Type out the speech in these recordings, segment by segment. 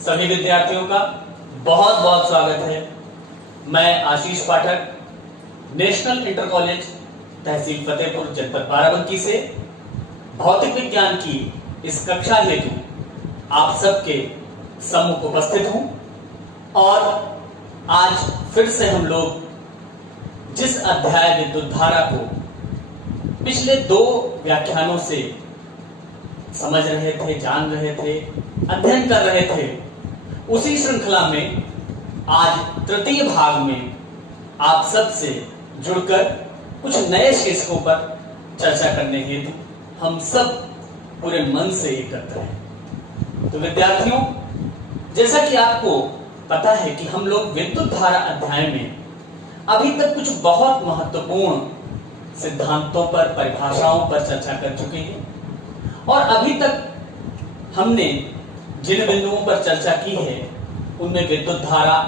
सभी विद्यार्थियों का बहुत बहुत स्वागत है। मैं आशीष पाठक, नेशनल इंटर कॉलेज तहसील फतेहपुर जनपद बाराबंकी से भौतिक विज्ञान की इस कक्षा हेतु आप सबके सम्मुख उपस्थित हूं और आज फिर से हम लोग जिस अध्याय विद्युत धारा को पिछले 2 व्याख्यानों से समझ रहे थे, जान रहे थे, अध्ययन कर रहे थे, उसी श्रृंखला में आज तृतीय भाग में आप सब से जुड़कर कुछ नए शीर्षकों पर चर्चा करने हेतु हम सब पूरे मन से एकत्र हैं। तो विद्यार्थियों, जैसा कि आपको पता है कि हम लोग विद्युत धारा अध्याय में अभी तक कुछ बहुत महत्वपूर्ण सिद्धांतों पर, परिभाषाओं पर चर्चा कर चुके हैं और अभी तक हमने जिन बिंदुओं पर चर्चा की है उनमें विद्युत धारा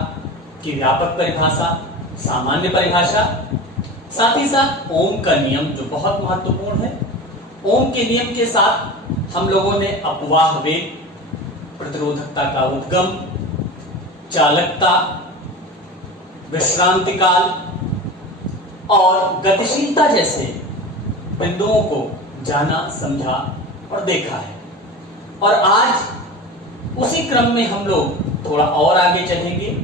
की व्यापक परिभाषा, सामान्य परिभाषा, साथ ही साथ ओम का नियम जो बहुत महत्वपूर्ण है। ओम के नियम के साथ हम लोगों ने अपवाह वेग, प्रतिरोधकता का उद्गम, चालकता, विश्रांति काल और गतिशीलता जैसे बिंदुओं को जाना, समझा और देखा है। और आज उसी क्रम में हम लोग थोड़ा और आगे चलेंगे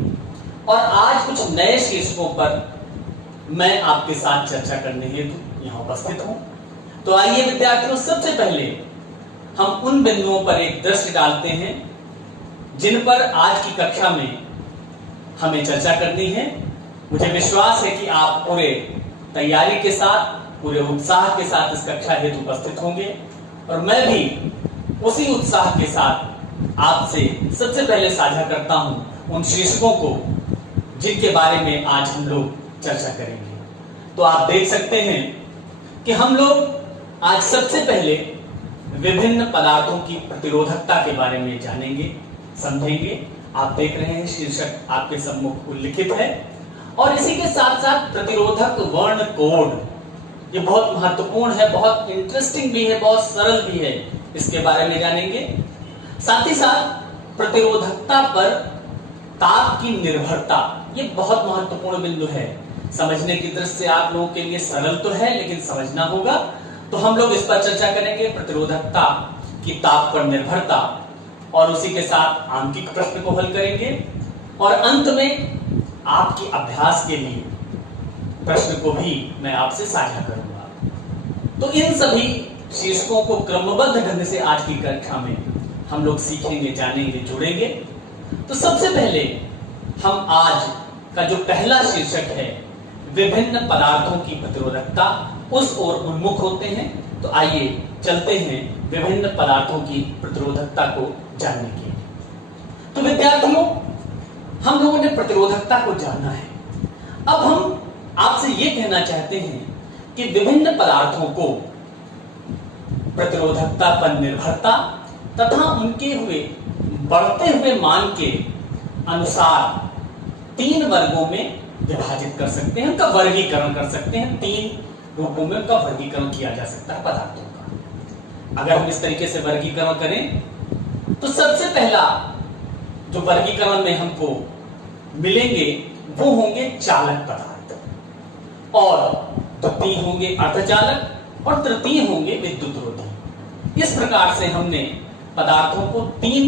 और आज कुछ नए शीर्षकों पर मैं आपके साथ चर्चा करने हेतु यहां उपस्थित हूं। तो आइए विद्यार्थियों, सबसे पहले हम उन बिंदुओं पर एक दृष्टि डालते हैं जिन पर आज की कक्षा में हमें चर्चा करनी है। मुझे विश्वास है कि आप पूरे तैयारी के साथ, पूरे उत्साह के साथ इस कक्षा हेतु उपस्थित होंगे और मैं भी उसी उत्साह के साथ आपसे सबसे पहले साझा करता हूं उन शीर्षकों को जिनके बारे में आज हम लोग चर्चा करेंगे। तो आप देख सकते हैं कि हम लोग आज सबसे पहले विभिन्न पदार्थों की प्रतिरोधकता के बारे में जानेंगे, समझेंगे। आप देख रहे हैं शीर्षक आपके सम्मुख उल्लिखित है और इसी के साथ साथ प्रतिरोधक वर्ण कोड, ये बहुत महत्वपूर्ण है, बहुत इंटरेस्टिंग भी है, बहुत सरल भी है, इसके बारे में जानेंगे। साथ ही साथ प्रतिरोधकता पर ताप की निर्भरता, ये बहुत महत्वपूर्ण बिंदु है। समझने की दृष्टि से आप लोगों के लिए सरल तो है लेकिन समझना होगा, तो हम लोग इस पर चर्चा करेंगे, प्रतिरोधकता की ताप पर निर्भरता, और उसी के साथ आंकिक प्रश्न को हल करेंगे और अंत में आपकी अभ्यास के लिए प्रश्न को भी मैं आपसे साझा करूंगा। तो इन सभी शीर्षकों को क्रमबद्ध ढंग से आज की कक्षा में हम लोग सीखेंगे, जानेंगे, जुड़ेंगे। तो सबसे पहले हम आज का जो पहला शीर्षक है विभिन्न पदार्थों की प्रतिरोधकता, उस ओर उन्मुख होते हैं। तो आइए चलते हैं विभिन्न पदार्थों की प्रतिरोधकता को जानने के लिए। तो विद्यार्थियों, हम लोगों ने प्रतिरोधकता को जाना है। अब हम आपसे ये कहना चाहते हैं कि विभिन्न पदार्थों को प्रतिरोधकता पर निर्भरता तथा उनके हुए बढ़ते हुए मान के अनुसार 3 वर्गों में विभाजित कर सकते हैं, उनका वर्गीकरण कर सकते हैं। 3 रूपों में उनका वर्गीकरण किया जा सकता है पदार्थों का। अगर हम इस तरीके से वर्गीकरण करें तो सबसे पहला जो वर्गीकरण में हमको मिलेंगे वो होंगे चालक पदार्थ, और द्वितीय होंगे अर्धचालक और तृतीय होंगे विद्युतरोधी। इस प्रकार से हमने पदार्थों को 3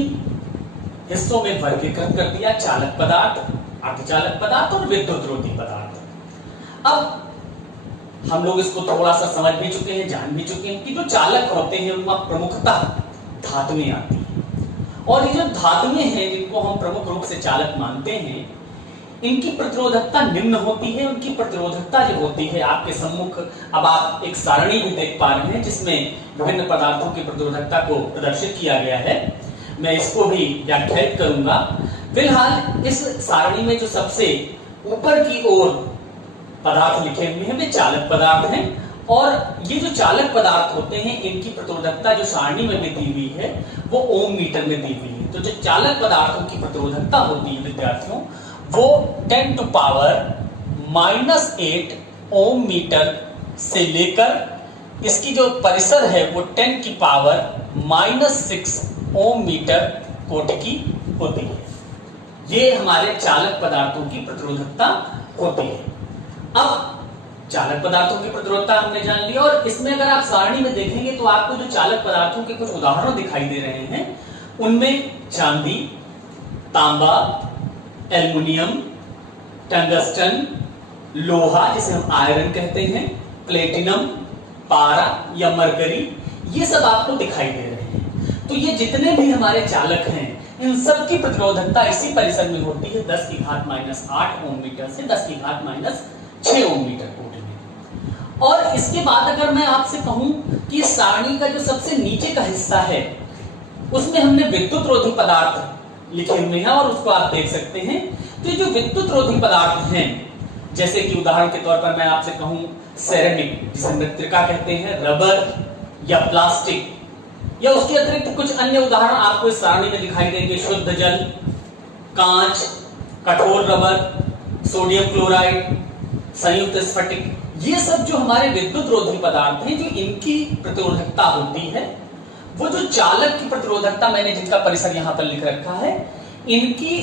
हिस्सों में वर्गीकृत कर दिया, चालक पदार्थ, अर्धचालक पदार्थ और विद्युतरोधी पदार्थ। अब हम लोग इसको थोड़ा सा समझ भी चुके हैं, जान भी चुके हैं कि जो चालक होते हैं उनमें प्रमुखतः धातुएं आती हैं, और ये जो धातुएं हैं जिनको हम प्रमुख रूप से चालक मानते हैं, इनकी प्रतिरोधकता निम्न होती है। उनकी प्रतिरोधकता जो होती है आपके सम्मुख, अब आप एक सारणी भी देख पा रहे हैं जिसमें विभिन्न पदार्थों की प्रतिरोधकता को प्रदर्शित किया गया है। मैं इसको भी व्याख्यायित करूंगा। फिलहाल इस सारणी में जो सबसे ऊपर की ओर पदार्थ लिखे हुए हैं वे चालक पदार्थ हैं, और ये जो चालक पदार्थ होते हैं इनकी प्रतिरोधकता जो सारणी में भी दी हुई है वो ओम मीटर में दी हुई है। तो जो चालक पदार्थों की प्रतिरोधकता होती है विद्यार्थियों, वो 10⁻⁻8 ओम मीटर से लेकर इसकी जो परिसर है वो 10⁻⁻6 ओम मीटर कोटि की होती है। ये हमारे चालक पदार्थों की प्रतिरोधकता होती है। अब चालक पदार्थों की प्रतिरोधकता हमने जान ली, और इसमें अगर आप सारणी में देखेंगे तो आपको जो चालक पदार्थों के कुछ उदाहरण दिखाई दे रहे हैं, उनमें चांदी, तांबा, एल्युमिनियम, टंगस्टन, लोहा जिसे हम आयरन कहते हैं, प्लेटिनम, पारा या मरकरी, ये सब आपको दिखाई दे रहे हैं। तो ये जितने भी हमारे चालक हैं, इन सब की प्रतिरोधकता इसी परिसर में होती है 10 की घात -8 ओम मीटर से 10 की घात -6 ओम मीटर कोटि में। और इसके बाद अगर मैं आपसे कहूं कि सारणी का जो सबसे नीचे का हिस्सा है, उसमें हमने विद्युत रोधी पदार्थ लिखे हुए हैं और उसको आप देख सकते हैं। तो ये जो विद्युत रोधी पदार्थ हैं, जैसे कि उदाहरण के तौर पर मैं आपसे कहूं सेरेमिक जिसे मृत्तिका कहते हैं, रबर या प्लास्टिक, या उसके अतिरिक्त कुछ अन्य उदाहरण आपको इस सारणी में दिखाई देंगे, शुद्ध जल, कांच, कठोर रबर, सोडियम क्लोराइड, संयुक्त स्फटिक, ये सब जो हमारे विद्युत रोधी पदार्थ हैं, जो इनकी प्रतिरोधकता होती है, वो जो चालक की प्रतिरोधकता मैंने जिनका परिसर यहां पर लिख रखा है, इनकी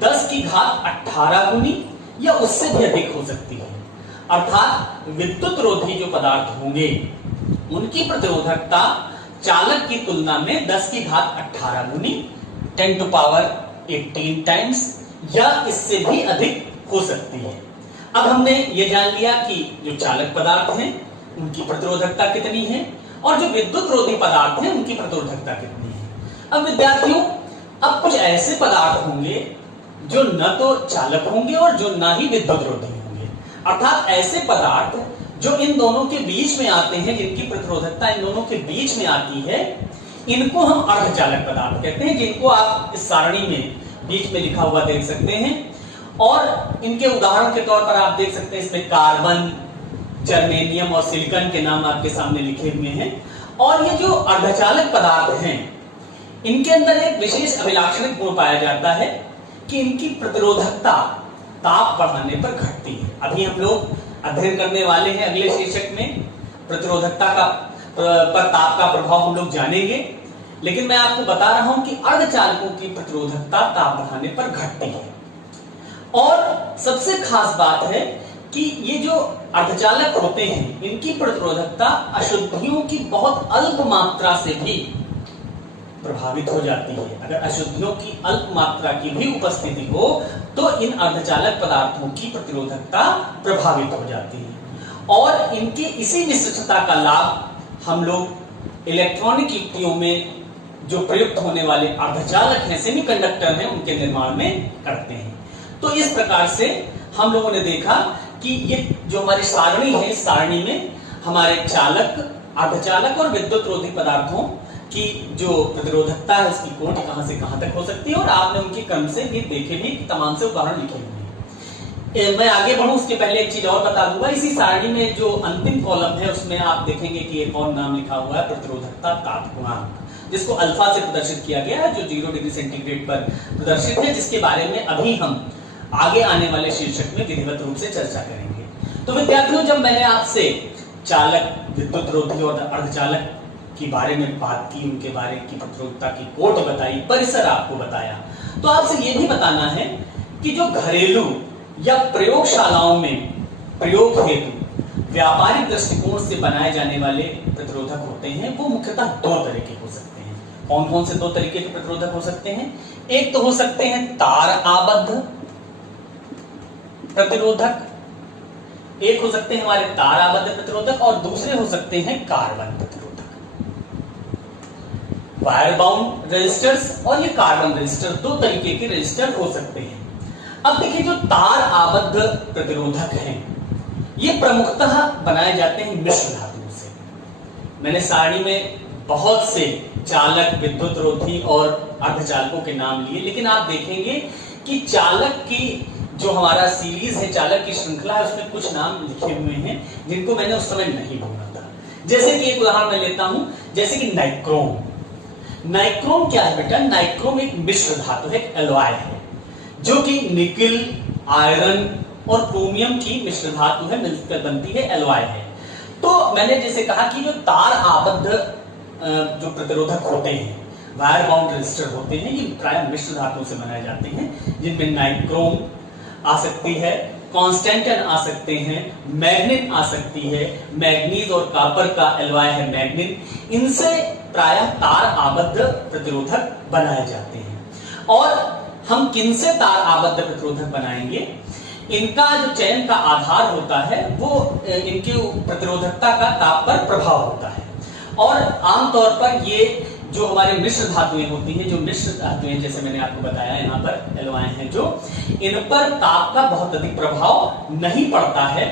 10 की घात 18 गुनी या उससे भी अधिक हो सकती है। अर्थात विद्युत रोधी जो पदार्थ होंगे, उनकी प्रतिरोधकता चालक की तुलना में 10 की घात 18 गुनी 10 टू पावर 18 टाइम्स या इससे भी अधिक हो सकती है। अब हमने ये जान लिया कि जो चालक पदार्थ हैं उनकी प्रतिरोधकता कितनी है, और जो विद्युत रोधी पदार्थ हैं उनकी प्रतिरोधकता कितनी है। अब विद्यार्थियों, अब कुछ ऐसे पदार्थ होंगे जो न तो चालक होंगे और जो ना ही विद्युत रोधी होंगे, अर्थात ऐसे पदार्थ जो इन दोनों के बीच में आते हैं, जिनकी प्रतिरोधकता इन दोनों के बीच में आती है, इनको हम अर्धचालक पदार्थ कहते हैं, जिनको आप इस सारणी में बीच में लिखा हुआ देख सकते हैं। और इनके उदाहरण के तौर पर आप देख सकते हैं, इसमें कार्बन, जर्मेनियम और सिलिकॉन के नाम आपके सामने लिखे हुए हैं। और ये जो अर्धचालक पदार्थ हैं, इनके अंदर एक विशेष अभिलाक्षणिक गुण पाया जाता है कि इनकी प्रतिरोधकता ताप बढ़ाने पर घटती है। अभी हम लोग अध्ययन करने वाले हैं अगले शीर्षक में, प्रतिरोधकता का पर ताप का प्रभाव हम लोग जानेंगे, लेकिन मैं आपको बता रहा हूं कि अर्धचालकों की प्रतिरोधकता ताप बढ़ाने पर घटती है। और सबसे खास बात है कि ये जो अर्धचालक होते हैं, इनकी प्रतिरोधकता अशुद्धियों की बहुत अल्प मात्रा से भी प्रभावित हो जाती है। अगर अशुद्धियों की अल्प मात्रा की भी उपस्थिति हो तो इन अर्धचालक पदार्थों की प्रतिरोधकता प्रभावित हो जाती है। और इनके इसी विशिष्टता का लाभ हम लोग इलेक्ट्रॉनिक युक्तियों में जो प्रयुक्त होने वाले अर्धचालक हैं, सेमीकंडक्टर हैं, उनके निर्माण में करते हैं। तो इस प्रकार से हम लोगों ने देखा कि ये जो हमारी सारणी है, इस सारणी में हमारे चालक, अर्धचालक और विद्युत रोधी पदार्थों की जो प्रतिरोधकता है, उसकी कोटि कहां से कहां तक हो सकती है, और आपने उनके क्रम से ये देखे भी, तमाम से उदाहरण लिखे हुए हैं। मैं आगे बढ़ूं उसके पहले एक चीज और बता दूंगा। इसी सारणी में जो अंतिम कॉलम है, उसमें आप देखेंगे कि एक और नाम लिखा हुआ है, प्रतिरोधकता ताप गुणांक, जिसको अल्फा से प्रदर्शित किया गया है, जो 0 डिग्री सेंटीग्रेड पर प्रदर्शित है, जिसके बारे में अभी हम आगे आने वाले शीर्षक में विधिवत रूप से चर्चा करेंगे। तो विद्यार्थियों, जब मैंने आपसे चालक, विद्युत रोधी और अर्धचालक के बारे में बात की, उनके बारे की प्रतिरोधकता की कोटि बताई, परिसर आपको बताया, तो आपसे यह भी बताना है कि जो घरेलू या प्रयोगशालाओं में प्रयोग हेतु व्यापारिक दृष्टिकोण से बनाए जाने वाले प्रतिरोधक होते हैं, वो मुख्यतः 2 तरह के हो सकते हैं। कौन कौन से 2 तरीके के प्रतिरोधक हो सकते हैं? एक तो हो सकते हैं तार आबद्ध प्रतिरोधक, एक हो सकते हैं हमारे तार आबद्ध प्रतिरोधक, और दूसरे हो सकते हैं कार्बन प्रतिरोधक, वायर बाउंड रेजिस्टर्स और ये कार्बन रेजिस्टर, 2 तरीके के रेजिस्टर हो सकते हैं। अब देखिए, जो तार आबद्ध प्रतिरोधक हैं, ये प्रमुखतः बनाए जाते हैं मिश्र धातुओं से। मैंने सारणी में बहुत से चालक, विद्युत रोधी और अर्धचालकों के नाम लिए, लेकिन आप देखेंगे कि चालक की जो हमारा सीरीज है, चालक की श्रृंखला है, उसमें कुछ नाम लिखे हुए हैं जिनको मैंने उस समय नहीं बोला था। जैसे कि एक उदाहरण मैं लेता हूं, जैसे कि नाइक्रोम। नाइक्रोम क्या है बेटा? नाइक्रोम एक मिश्र धातु है, एक एलॉय है, जो कि निकिल, आयरन और क्रोमियम की मिश्र धातु है, मिलकर बनती है, एलॉय है। तो मैंने जैसे कहा कि जो तार आबद्ध जो प्रतिरोधक होते हैं, वायर बाउंड रेजिस्टर होते हैं, ये प्रायः मिश्र धातुओं से बनाए जाते हैं, जिनमें नाइक्रोम आ सकती है, कॉन्स्टेंटन आ सकते हैं, मैग्नीन आ सकती है, मैग्नीज और कॉपर का एलॉय है मैग्नीन। इनसे प्रायः तार आबद्ध प्रतिरोधक बनाए जाते हैं। और हम किनसे तार आबद्ध प्रतिरोधक बनाएंगे? इनका जो चयन का आधार होता है वो इनकी प्रतिरोधकता का ताप पर प्रभाव होता है। और आमतौर पर ये जो हमारे मिश्र धातुएं होती हैं, जो मिश्र धातुएं जैसे मैंने आपको बताया यहाँ पर एलॉय हैं, जो इन पर ताप का बहुत अधिक प्रभाव नहीं पड़ता है,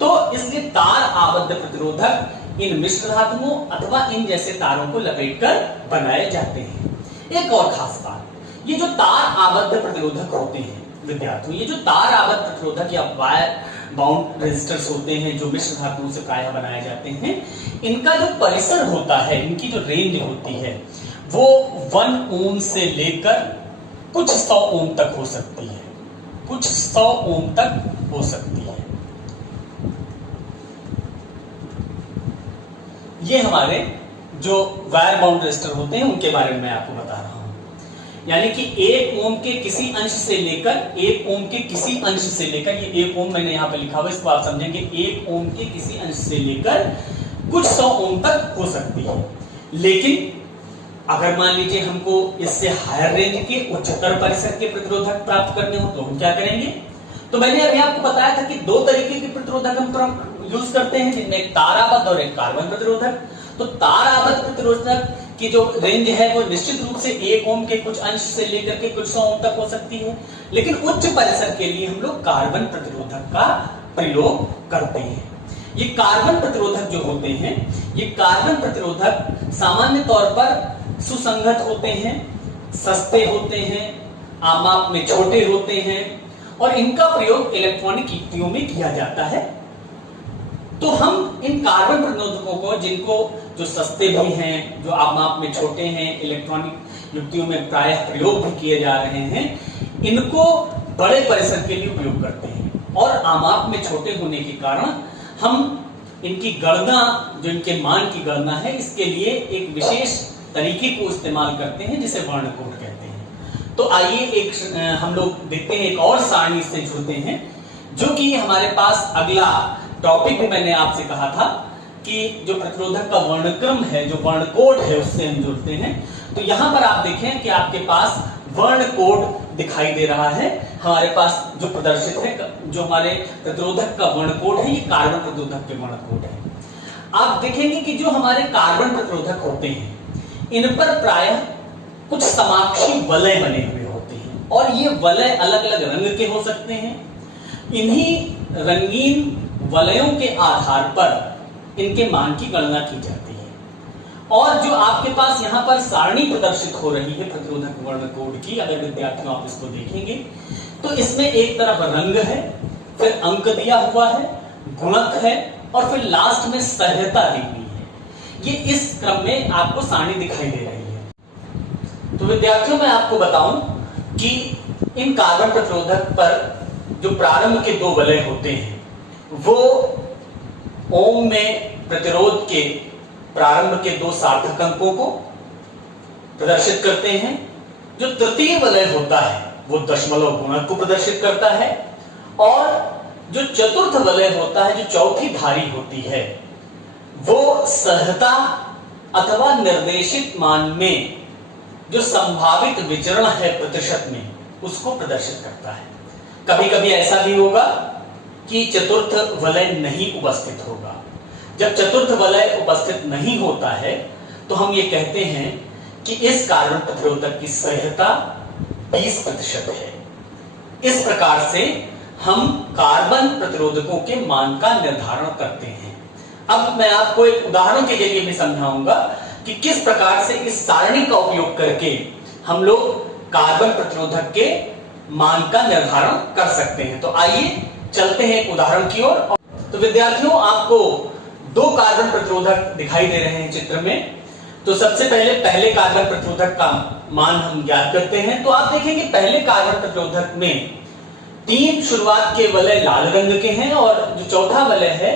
तो इसलिए तार आबद्ध प्रतिरोधक इन मिश्र धातुओं अथवा इन जैसे तारों को लपेटकर बनाए जाते हैं। एक और खास बात, ये जो तार आबद्ध प्रतिरोधक होते हैं विद्यार्थियों, ये जो तार आबद्ध प्रतिरोधक या वायर बाउंड रेजिस्टर्स होते हैं जो मिश्र धातुओं से प्रायः बनाए जाते हैं, इनका जो परिसर होता है, इनकी जो रेंज होती है वो 1 ओम से लेकर कुछ 100 ओम तक हो सकती है, कुछ 100 ओम तक हो सकती है। ये हमारे जो वायर बाउंड रेजिस्टर होते हैं उनके बारे में मैं आपको बता रहा हूं। यानी कि 1 ओम के किसी अंश से लेकर 1 ओम के किसी अंश से लेकर, ये 1 ओम मैंने यहां पे लिखा हुआ, इसको आप समझेंगे 1 ओम के किसी अंश से लेकर कुछ 100 ओम तक हो सकती है। लेकिन अगर मान लीजिए हमको इससे हायर रेंज के उच्चतर परिसर के प्रतिरोधक प्राप्त करने हो तो हम क्या करेंगे? तो मैंने अभी आपको बताया था कि 2 तरीके के प्रतिरोधक हम यूज करते हैं, जिनमें एक तार आबद्ध और एक कार्बन प्रतिरोधक। तो तार आबद्ध प्रतिरोधक की जो रेंज है वो निश्चित रूप से 1 ओम के कुछ अंश से लेकर के कुछ 100 ओम तक हो सकती है। लेकिन उच्च परिसर के लिए हम लोग कार्बन प्रतिरोधक का प्रयोग करते हैं। ये कार्बन प्रतिरोधक जो होते हैं, ये कार्बन प्रतिरोधक सामान्य तौर पर सुसंगत होते हैं, सस्ते होते हैं, आमाप में छोटे होते हैं और इनका प्रयोग इलेक्ट्रॉनिक युक्तियों में किया जाता है। तो हम इन कार्बन प्रतिरोधकों को, जिनको जो सस्ते भी हैं, जो आमाप में छोटे हैं, इलेक्ट्रॉनिक युक्तियों में प्रायः प्रयोग भी किए जा रहे हैं, इनको बड़े परिसर के लिए उपयोग करते हैं। और आमाप में छोटे होने के कारण हम इनकी गणना, जो इनके मान की गणना है, इसके लिए एक विशेष तरीके को इस्तेमाल करते हैं जिसे वर्णकोड कहते हैं। तो आइए एक हम लोग देखते हैं, एक और सारणी से जुड़ते हैं, जो कि हमारे पास अगला टॉपिक भी मैंने आपसे कहा था कि जो प्रतिरोधक का वर्णक्रम है, जो वर्णकोड है, उससे हम जुड़ते हैं। तो यहां पर आप देखें कि आपके पास वर्णकोड दिखाई दे रहा है। हमारे पास जो प्रदर्शित है, जो हमारे प्रतिरोधक का वर्णकोड है, ये कार्बन प्रतिरोधक के वर्णकोड है। आप देखेंगे कि जो हमारे कार्बन प्रतिरोधक होते हैं, इन पर प्रायः कुछ समाक्षी वलय बने हुए होते हैं और ये वलय अलग अलग रंग के हो सकते हैं। इन्हीं रंगीन वलयों के आधार पर इनके मान की गणना की जाती है। और जो आपके पास यहाँ पर सारणी प्रदर्शित हो रही है प्रतिरोधक वर्णकोड की, अगर विद्यार्थियों आप इसको देखेंगे तो इसमें एक तरफ रंग है, फिर अंक दिया हुआ है, गुणक है और फिर लास्ट में सह्यता दी हुई है। ये इस क्रम में आपको सारणी दिखाई दे रही है। तो विद्यार्थियों मैं आपको बताऊं कि इन कार्बन प्रतिरोधक पर जो प्रारंभ के 2 वलय होते हैं वो ओम में प्रतिरोध के प्रारंभ के 2 सार्थक अंकों को प्रदर्शित करते हैं। जो तृतीय वलय होता है वो दशमलव गुणक को प्रदर्शित करता है और जो चतुर्थ वलय होता है, जो चौथी धारी होती है, वो सह्यता अथवा निर्देशित मान में जो संभावित विचरण है प्रतिशत में, उसको प्रदर्शित करता है। कभी कभी ऐसा भी होगा कि चतुर्थ वलय नहीं उपस्थित होगा। जब चतुर्थ वलय उपस्थित नहीं होता है तो हम ये कहते हैं कि इस कार्बन प्रतिरोधक की सह्यता 20% है। इस प्रकार से हम कार्बन प्रतिरोधकों के मान का निर्धारण करते हैं। अब मैं आपको एक उदाहरण के जरिए भी समझाऊंगा कि किस प्रकार से इस सारणी का उपयोग करके हम लोग कार्बन प्रतिरोधक के मान का निर्धारण कर सकते हैं। तो आइए चलते हैं एक उदाहरण की ओर। तो विद्यार्थियों आपको 2 कार्बन प्रतिरोधक दिखाई दे रहे हैं चित्र में। तो सबसे पहले कार्बन प्रतिरोधक का मान हम ज्ञात करते हैं। तो आप देखेंगे पहले कार्बन प्रतिरोधक में 3 शुरुआत के वलय लाल रंग के हैं और जो चौथा वलय है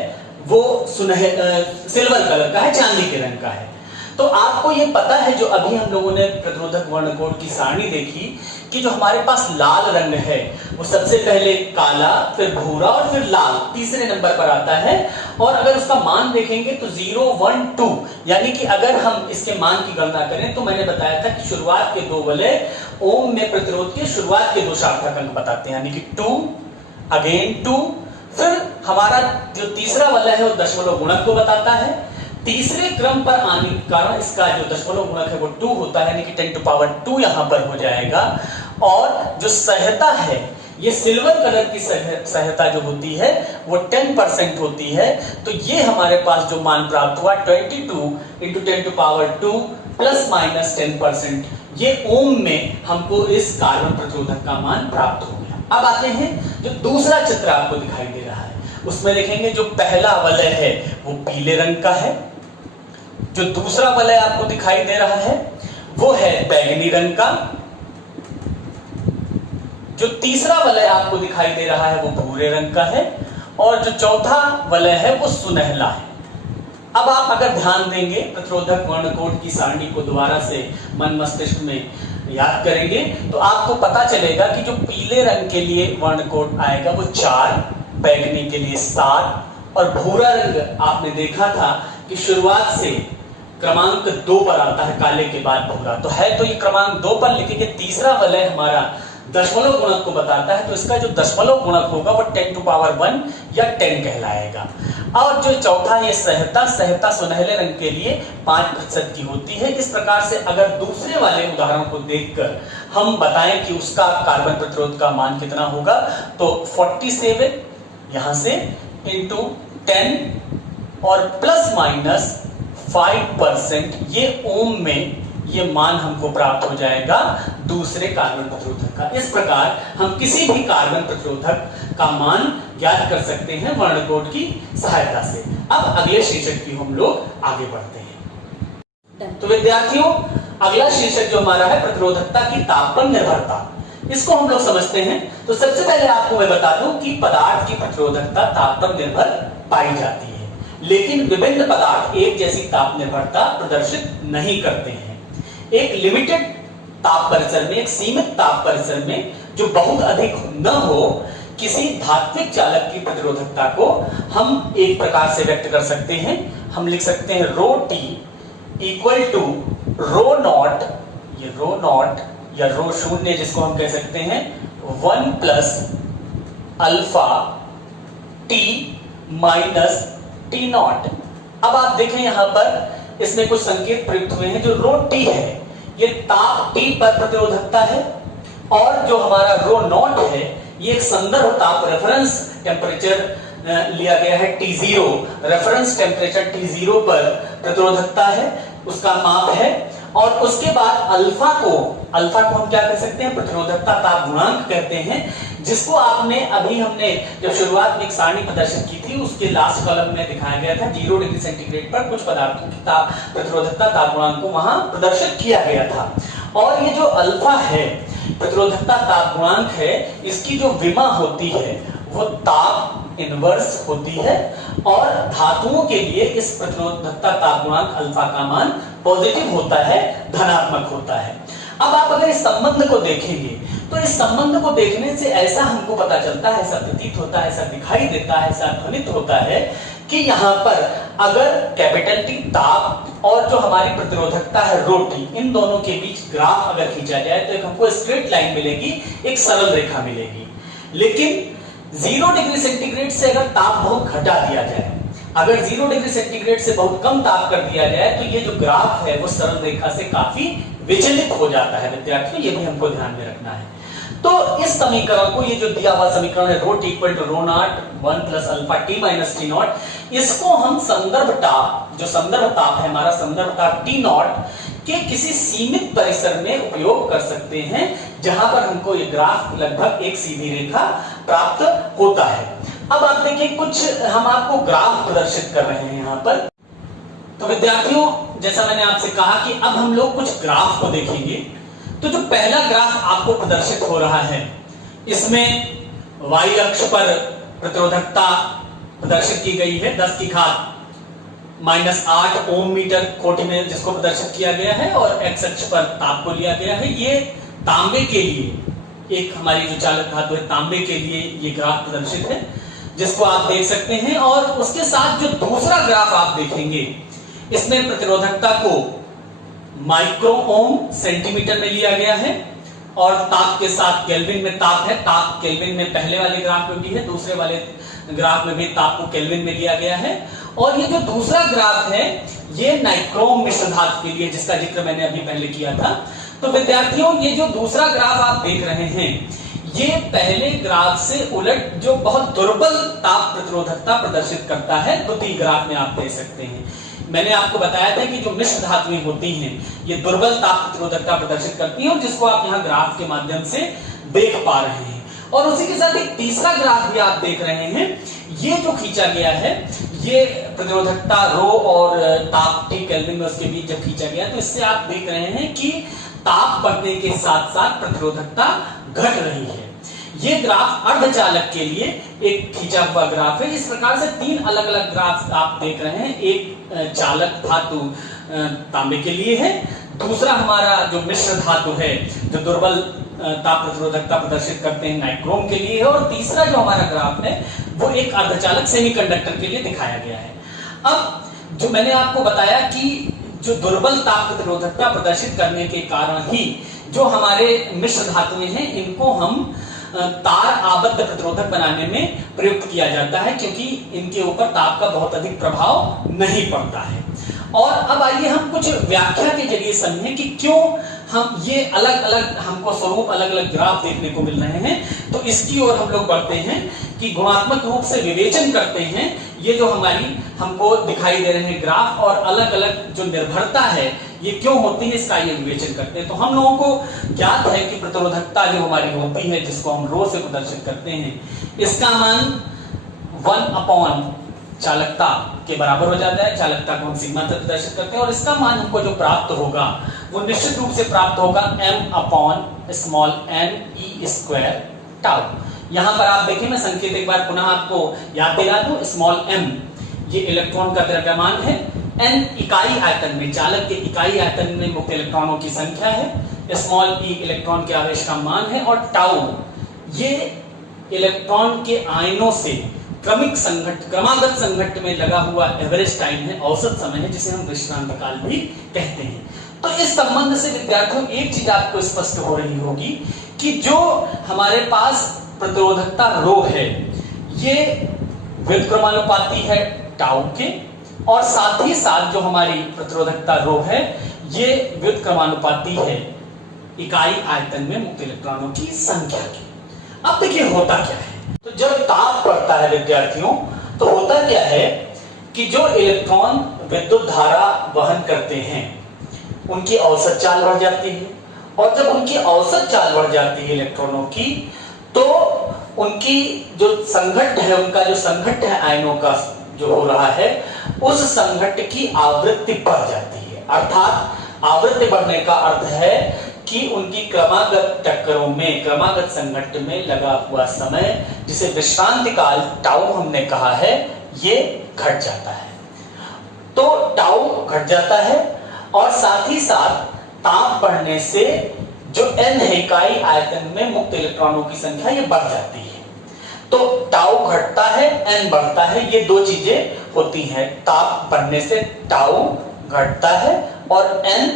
वो सिल्वर कलर का है, चांदी के रंग का है। तो आपको ये पता है, जो अभी हम लोगों ने प्रतिरोधक वर्णकोड की सारणी देखी, कि जो हमारे पास लाल रंग है वो सबसे पहले काला, फिर भूरा और फिर लाल तीसरे नंबर पर आता है। और अगर उसका मान देखेंगे तो 0, 1, 2, यानी कि अगर हम इसके मान की गणना करें तो मैंने बताया था कि शुरुआत के दो वलय ओम में प्रतिरोध के शुरुआत के दो सार्थक अंक बताते हैं, यानी कि 2, अगेन 2। फिर हमारा जो तीसरा वलय है वो दशमलव गुणक को बताता है। तीसरे क्रम पर आने के कारण इसका जो दशमलव गुणक है वो 2 होता है, यानी कि 10 to power 2 यहां पर हो जाएगा। और जो सहता है, ये सिल्वर कलर की सहता जो होती है वो 10% होती है। तो ये हमारे पास जो मान प्राप्त हुआ 22 × 10 to power 2 ± 10%, ये ओम में हमको इस कार्बन प्रतिरोधक का मान प्राप्त हो गया। अब आते हैं जो दूसरा चित्र आपको दिखाई दे रहा है, उसमें देखेंगे जो पहला वलय है वो पीले रंग का है, जो दूसरा वलय आपको दिखाई दे रहा है वो है बैंगनी रंग का, जो तीसरा वलय आपको दिखाई दे रहा है वो भूरे रंग का है, और जो चौथा वलय है वो सुनहला है। अब आप अगर ध्यान देंगे, प्रतिरोधक वर्णकोड की सारणी को दोबारा से मन मस्तिष्क में याद करेंगे तो आपको पता चलेगा कि जो पीले रंग के लिए वर्णकोड आएगा वो 4, बैंगनी के लिए 7, और भूरा रंग आपने देखा था कि शुरुआत से क्रमांक 2 पर आता है, काले के बाद भूरा, तो है तो ये क्रमांक 2 पर, लेकिन ये तीसरा वलय हमारा दशमलव गुणक को बताता है, तो इसका जो दशमलव गुणक होगा वो 10 to power 1 या 10 कहलाएगा। और जो चौथा ये सहता सुनहले रंग के लिए 5% की होती है। इस प्रकार से अगर दूसरे वाले उदाहरण को देखकर हम बताएं कि उसका कार्बन प्रतिरोध का मान कितना होगा, तो 47 यहां से × 10 और ±5%, ये ओम में ये मान हमको प्राप्त हो जाएगा दूसरे कार्बन प्रतिरोधक का। इस प्रकार हम किसी भी कार्बन प्रतिरोधक का मान ज्ञात कर सकते हैं वर्णकोड की सहायता से। अब अगले शीर्षक की हम लोग आगे बढ़ते हैं। तो विद्यार्थियों, अगला शीर्षक जो हमारा है प्रतिरोधकता की तापमान निर्भरता, इसको हम लोग समझते हैं। तो सबसे पहले आपको मैं बता दूं कि पदार्थ की प्रतिरोधकता तापमान निर्भर पाई जाती है, लेकिन विभिन्न पदार्थ एक जैसी ताप निर्भरता प्रदर्शित नहीं करते हैं। एक लिमिटेड ताप परिसर में, एक सीमित ताप परिसर में जो बहुत अधिक न हो, किसी धात्विक चालक की प्रतिरोधकता को हम एक प्रकार से व्यक्त कर सकते हैं। हम लिख सकते हैं ρT = ρ0, ये ρ0 या ρ0 जिसको हम कह सकते हैं 1 + αT - T0। अब आप देखें यहां पर इसमें कुछ संकेत प्रयुक्त हुए हैं। जो ρT है ये ताप T पर प्रतिरोधकता है, और जो हमारा ρ0 है ये एक संदर्भ ताप रेफरेंस टेम्परेचर लिया गया है T0, रेफरेंस टेम्परेचर T0 पर प्रतिरोधकता है, उसका माप है। और उसके बाद अल्फा को हम क्या कह सकते हैं, प्रतिरोधकता ताप गुणांक कहते हैं, जिसको आपने अभी हमने जब शुरुआत में एक सारणी प्रदर्शित की थी उसके लास्ट कॉलम में दिखाया गया था। 0 डिग्री सेंटीग्रेड पर कुछ पदार्थों की प्रतिरोधकता ताप गुणांक को वहां प्रदर्शित किया गया था। और ये जो अल्फा है प्रतिरोधकता ताप गुणांक है, इसकी जो विमा होती है वो ताप इनवर्स होती है, और धातुओं के लिए इस प्रतिरोधकता ताप गुणांक अल्फा का मान पॉजिटिव होता है, धनात्मक होता है। अब आप अगर इस संबंध को देखेंगे तो इस संबंध को देखने से ऐसा हमको पता चलता है, ऐसा प्रतीत होता है, ऐसा दिखाई देता है, ऐसा ध्वनित होता है कि यहाँ पर अगर कैपिटल T ताप और जो हमारी प्रतिरोधकता है ρT, इन दोनों के बीच ग्राफ अगर खींचा जाए तो एक हमको स्ट्रेट लाइन मिलेगी, एक सरल रेखा मिलेगी। लेकिन 0 डिग्री सेंटीग्रेड से अगर ताप बहुत घटा दिया जाए, अगर 0 डिग्री सेंटीग्रेड से बहुत कम ताप कर दिया जाए, तो ये जो ग्राफ है वो सरल रेखा से काफी विचलित हो जाता है। विद्यार्थियों, ये भी हमको ध्यान में रखना है। तो इस समीकरण को, ये जो दिया हुआ समीकरण है ρT = ρ0 1 + αT - T0, इसको हम संदर्भ ताप, जो संदर्भ ताप है हमारा संदर्भ ताप T0 के किसी सीमित परिसर में उपयोग कर सकते हैं, जहां पर हमको ये ग्राफ लगभग एक सीधी रेखा प्राप्त होता है। अब आप देखिए, कुछ हम आपको ग्राफ प्रदर्शित कर रहे हैं यहां पर। तो विद्यार्थियों, जैसा मैंने आपसे कहा कि अब हम लोग कुछ ग्राफ को देखेंगे। तो जो पहला ग्राफ आपको प्रदर्शित हो रहा है, इसमें y अक्ष पर प्रतिरोधकता प्रदर्शित की गई है 10 की घात -8 ओम मीटर कोटि में जिसको प्रदर्शित किया गया है, और एक्स अक्ष पर ताप को लिया गया है। ये तांबे के लिए, एक हमारी जो चालक धातु है तांबे के लिए ये ग्राफ प्रदर्शित है, जिसको आप देख सकते हैं। और उसके साथ जो दूसरा ग्राफ आप देखेंगे, इसमें प्रतिरोधकता को माइक्रो ओम सेंटीमीटर में लिया गया है, और ताप के साथ केल्विन में ताप है। ताप केल्विन में पहले वाले ग्राफ में भी है, दूसरे वाले ग्राफ में भी ताप को केल्विन में लिया गया है। और ये जो दूसरा ग्राफ है ये नाइक्रोम मिश्र धातु के लिए, जिसका जिक्र मैंने अभी पहले किया था। तो विद्यार्थियों, ये जो दूसरा ग्राफ आप देख रहे हैं, ये पहले ग्राफ से उलट जो बहुत दुर्बल ताप प्रतिरोधकता प्रदर्शित करता है, द्वितीय ग्राफ में आप देख सकते हैं। मैंने आपको बताया था कि जो मिश्र धातुएं होती हैं ये दुर्बल ताप प्रतिरोधकता प्रदर्शित करती हैं, और जिसको आप यहाँ ग्राफ के माध्यम से देख पा रहे हैं। और उसी के साथ एक तीसरा ग्राफ भी आप देख रहे हैं, ये जो खींचा गया है, ये प्रतिरोधकता रो और ताप T केल्विन में उसके बीच जब खींचा गया, तो इससे आप देख रहे हैं कि ताप बढ़ने के साथ साथ प्रतिरोधकता घट रही है। ये ग्राफ अर्धचालक के लिए एक खींचा हुआ ग्राफ है। इस प्रकार से 3 अलग अलग ग्राफ आप देख रहे हैं। एक चालक धातु तांबे के लिए है, दूसरा हमारा जो मिश्र धातु है जो दुर्बल ताप प्रतिरोधकता प्रदर्शित करते हैं नाइक्रोम के लिए है, और तीसरा जो हमारा ग्राफ है वो एक अर्धचालक सेमीकंडक्टर के लिए दिखाया गया है। अब जो मैंने आपको बताया कि जो दुर्बल ताप प्रतिरोधकता प्रदर्शित करने के कारण ही जो हमारे मिश्र धातुएं हैं, इनको हम तार आबद्ध प्रतिरोधक बनाने में प्रयुक्त किया जाता है, क्योंकि इनके ऊपर ताप का बहुत अधिक प्रभाव नहीं पड़ता है। और अब आइए हम कुछ व्याख्या के जरिए समझें कि क्यों हम ये अलग अलग हमको स्वरूप अलग अलग ग्राफ देखने को मिल रहे हैं। तो इसकी ओर हम लोग बढ़ते हैं कि गुणात्मक रूप से विवेचन करते हैं ये जो हमारी हमको दिखाई दे रहे हैं ग्राफ, और अलग अलग जो निर्भरता है ये क्यों होती है इसका ये विवेचन करते हैं। तो हम लोगों को ज्ञात है कि प्रतिरोधकता जो हमारी होती है, जिसको हम रो से प्रदर्शित करते हैं, इसका मान 1 चालकता के बराबर हो जाता है। चालकता को हम सिग्मा तक प्रदर्शित करते हैं, और इसका मान हमको जो प्राप्त होगा वो निश्चित रूप से प्राप्त होगा m/n e²τ। यहां पर आप देखिए, मैं संकेत एक बार पुनः आपको याद दिला दूं। स्मॉल m ये इलेक्ट्रॉन का द्रव्यमान है, n इकाई आयतन में, चालक के इकाई आयतन में मुक्त इलेक्ट्रॉनों की संख्या है, स्मॉल e इलेक्ट्रॉन के आवेश का मान है, और τ ये इलेक्ट्रॉन के आयनों से क्रमागत संघट्ट में लगा हुआ एवरेज टाइम है, औसत समय है, जिसे हम विश्रांत काल भी कहते हैं। तो इस संबंध से विद्यार्थियों एक चीज आपको स्पष्ट हो रही होगी कि जो हमारे पास प्रतिरोधकता रो है ये व्युत्क्रमानुपाती है टाउ के, और साथ ही साथ जो हमारी प्रतिरोधकता रो है ये व्युत्क्रमानुपाती है इकाई आयतन में मुक्त इलेक्ट्रॉनों की संख्या की। अब देखिए होता क्या है, तो जब ताप बढ़ता है विद्यार्थियों, तो होता क्या है कि जो इलेक्ट्रॉन विद्युत धारा वहन करते हैं उनकी औसत चाल बढ़ जाती है, और जब उनकी औसत चाल बढ़ जाती है इलेक्ट्रॉनों की, तो उनकी जो संघट्ट है, उनका जो संघट्ट है आयनों का जो हो रहा है, उस संघट्ट की आवृत्ति बढ़ जाती है। अर्थात आवृत्ति बढ़ने का अर्थ है कि उनकी क्रमागत टक्करों में, क्रमागत संघट्ट में लगा हुआ समय, जिसे विश्रांति काल टाउ हमने कहा है, ये घट जाता है। तो टाउ घट जाता है, और साथ ही साथ ताप बढ़ने से जो n है इकाई आयतन में मुक्त इलेक्ट्रॉनों की संख्या ये बढ़ जाती है। तो टाउ घटता है, n बढ़ता है, ये दो चीजें होती हैं। ताप बढ़ने से टाउ घटता है और n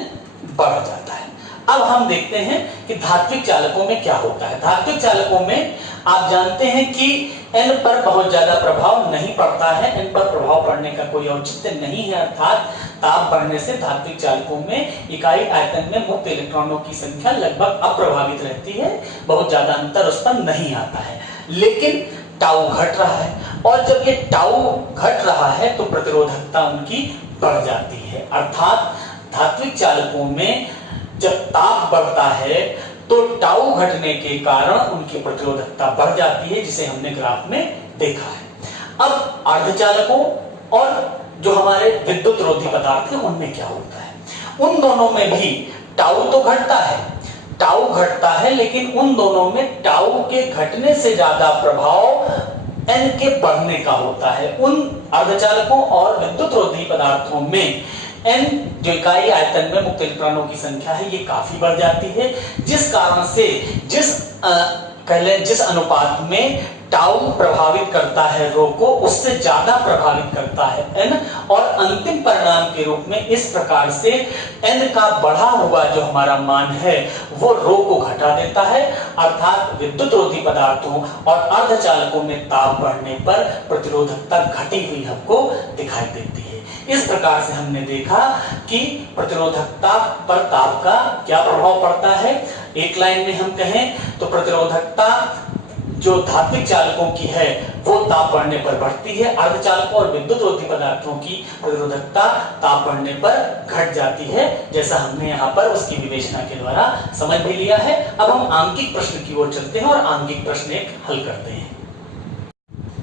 बढ़ जाता है। अब हम देखते हैं कि धात्विक चालकों में क्या होता है। धात्विक चालकों में आप जानते हैं कि n पर बहुत ज्यादा प्रभाव नहीं पड़ता है, n पर प्रभाव पड़ने का कोई औचित्य नहीं है। अर्थात ताप बढ़ने से धात्विक चालकों में इकाई आयतन में मुक्त इलेक्ट्रॉनों की संख्या लगभग अप्रभावित रहती है, बहुत ज्यादा अंतर उस पर नहीं आता है। लेकिन टाउ घट रहा है, और जब ये टाउ घट रहा है तो प्रतिरोधकता उनकी बढ़ जाती है। अर्थात धात्विक चालकों में जब ताप बढ़ता है तो टाउ घटने के कारण उनकी प्रतिरोधकता बढ़ जाती है, जिसे हमने ग्राफ में देखा है। अब अर्धचालकों और जो हमारे विद्युत रोधी पदार्थ हैं उनमें क्या होता है, उन दोनों में भी टाउ तो घटता है, टाउ घटता है, लेकिन उन दोनों में टाउ के घटने से ज्यादा प्रभाव n के बढ़ने का होता है। उन अर्धचालकों और विद्युत रोधी पदार्थों में n जो इकाई आयतन में मुक्त इलेक्ट्रॉनों की संख्या है ये काफी बढ़ जाती है, जिस कारण से जिस अनुपात में टाउ प्रभावित करता है रो को, उससे ज्यादा प्रभावित करता है n, और अंतिम परिणाम के रूप में इस प्रकार से n का बढ़ा हुआ जो हमारा मान है वो रो को घटा देता है, अर्थात विद्युत रोधी पदार्थों और अर्धचालकों में ताप बढ़ने पर प्रतिरोधकता घटी हुई हमको दिखाई देती है। इस प्रकार से हमने देखा कि प्रतिरोधकता पर ताप का क्या प्रभाव पड़ता है। एक लाइन में हम कहें तो प्रतिरोधकता जो धात्विक चालकों की है वो ताप बढ़ने पर बढ़ती है, अर्धचालकों और विद्युत रोधी पदार्थों की प्रतिरोधकता ताप बढ़ने पर घट जाती है, जैसा हमने यहाँ पर उसकी विवेचना के द्वारा समझ भी लिया है। अब हम आंकिक प्रश्न की ओर चलते हैं और आंकिक प्रश्न एक हल करते हैं।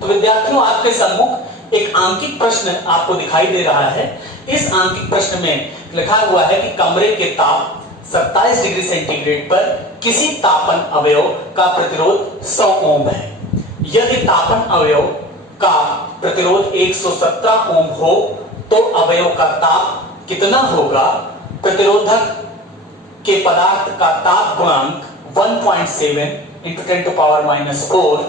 तो विद्यार्थियों, आपके सम्मुख एक आंकिक प्रश्न आपको दिखाई दे रहा है। इस आंकिक प्रश्न में लिखा हुआ है कि कमरे के ताप 27 डिग्री सेंटीग्रेड पर किसी तापन अवयव का प्रतिरोध 100 ओम है। यदि तापन अवयव का प्रतिरोध 117 ओम हो तो अवयव का ताप कितना होगा। प्रतिरोधक के पदार्थ का ताप गुणांक 1.7 इंटू 10⁻⁻⁴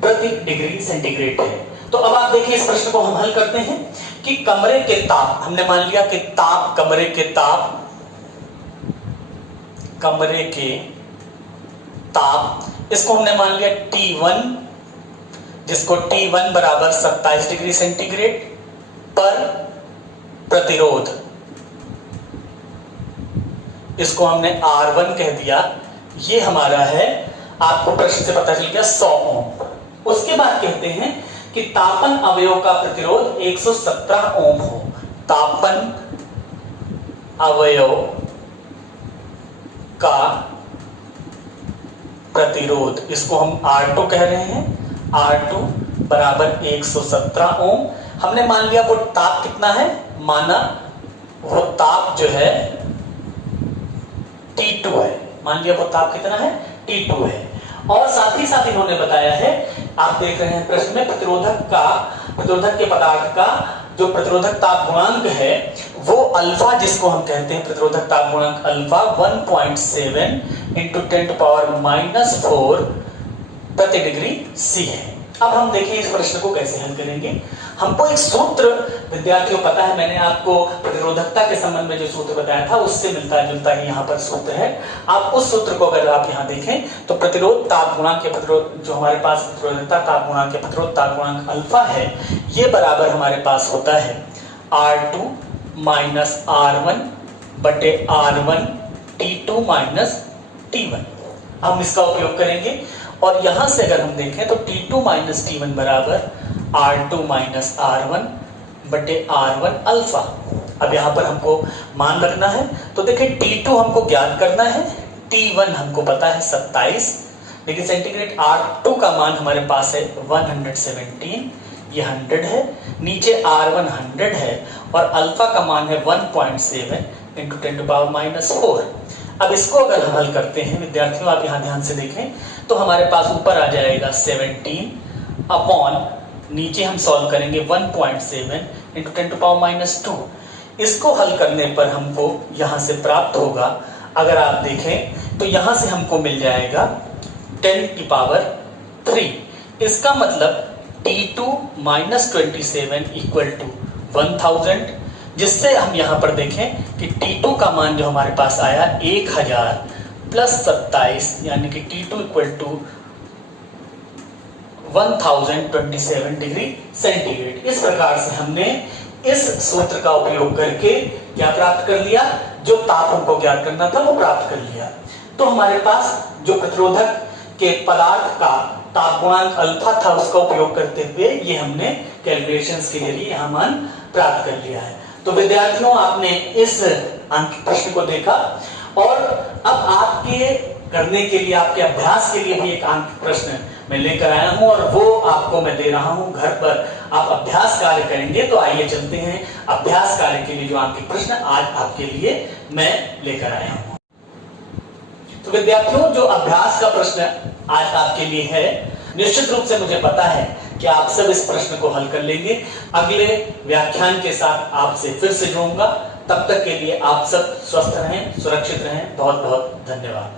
प्रति डिग्री सेंटीग्रेड है। तो अब आप देखिए, इस प्रश्न को हम हल करते हैं कि कमरे के ताप, हमने मान लिया कि ताप कमरे के ताप, इसको हमने मान लिया T1, जिसको T1 बराबर 27 डिग्री सेंटीग्रेड पर प्रतिरोध, इसको हमने R1 कह दिया। ये हमारा है, आपको प्रश्न से पता चल गया 100 ओम। उसके बाद कहते हैं कि तापन अवयव का प्रतिरोध 117 ओम हो। तापन अवयव का प्रतिरोध, इसको हम R2 कह रहे हैं, R2 बराबर 117 ओम। हमने मान लिया वो ताप कितना है, माना वो ताप जो है T2 है, मान लिया वो ताप कितना है, T2 है। और साथ ही साथ इन्होंने बताया है, आप देख रहे हैं प्रश्न में, प्रतिरोधक के पदार्थ का जो प्रतिरोधक ताप गुणांक है वो अल्फा, जिसको हम कहते हैं प्रतिरोधक ताप गुणांक अल्फा 1.7 इंटू 10⁻⁻⁴ प्रति डिग्री सी है। अब हम देखिए इस प्रश्न को कैसे हल करेंगे। हमको एक सूत्र, विद्यार्थियों पता है, मैंने आपको प्रतिरोधकता के संबंध में जो सूत्र बताया था उससे मिलता जुलता ही यहाँ पर सूत्र है। आप उस सूत्र को अगर आप यहाँ देखें तो प्रतिरोध ताप गुणांक के प्रतिरोध, जो हमारे पास प्रतिरोधकता ताप गुणांक के प्रतिरोध ताप गुणांक अल्फा है, ये बराबर हमारे पास होता है R2 माइनस R1 बटे R1 T2 माइनस T1। हम इसका उपयोग करेंगे और यहां से अगर हम देखें तो T2 माइनस T1 बराबर R2 माइनस R1 बटे R1 अल्फा। अब यहां पर हमको मान रखना है, तो देखें T2 हमको ज्ञात करना है, T1 हमको पता है 27 डिग्री सेंटीग्रेड, R2 का मान हमारे पास है 117, ये 100 है, नीचे R1 100 है और अल्फा का मान है 1.7 इंटू 10⁻⁻⁴। अब इसको अगर हम हल करते हैं विद्यार्थियों, आप यहां ध्यान से देखें तो हमारे पास ऊपर आ जाएगा 17 अपॉन, नीचे हम सॉल्व करेंगे 1.7 इंटू 10⁻⁻²। इसको हल करने पर हमको यहां से प्राप्त होगा, अगर आप देखें तो यहां से हमको मिल जाएगा 10⁻3। इसका मतलब T2 माइनस 27 इक्वल टू 1000, जिससे हम यहां पर देखें कि T2 का मान जो हमारे पास आया 1000 प्लस 27, यानी कि T2 equal to 1027 degree centigrade. इस प्रकार से हमने इस सूत्र का उपयोग करके क्या प्राप्त कर लिया, जो ताप हमको ज्ञात करना था वो प्राप्त कर लिया। तो हमारे पास जो प्रतिरोधक के पदार्थ का ताप गुणांक अल्फा था उसका उपयोग करते हुए ये हमने कैलकुलेशंस के जरिए यहां मान प्राप्त कर लिया है। तो विद्यार्थियों, आपने इस अंक प्रश्न को देखा और अब आपके करने के लिए, आपके अभ्यास के लिए भी एक अंक प्रश्न मैं लेकर आया हूं और वो आपको मैं दे रहा हूं। घर पर आप अभ्यास कार्य करेंगे। तो आइए चलते हैं अभ्यास कार्य के लिए जो अंक प्रश्न आज आपके लिए मैं लेकर आया हूं। तो विद्यार्थियों, जो अभ्यास का प्रश्न आज आपके लिए है निश्चित रूप से मुझे पता है कि आप सब इस प्रश्न को हल कर लेंगे। अगले व्याख्यान के साथ आपसे फिर से जुड़ूंगा। तब तक के लिए आप सब स्वस्थ रहें, सुरक्षित रहें। बहुत बहुत धन्यवाद।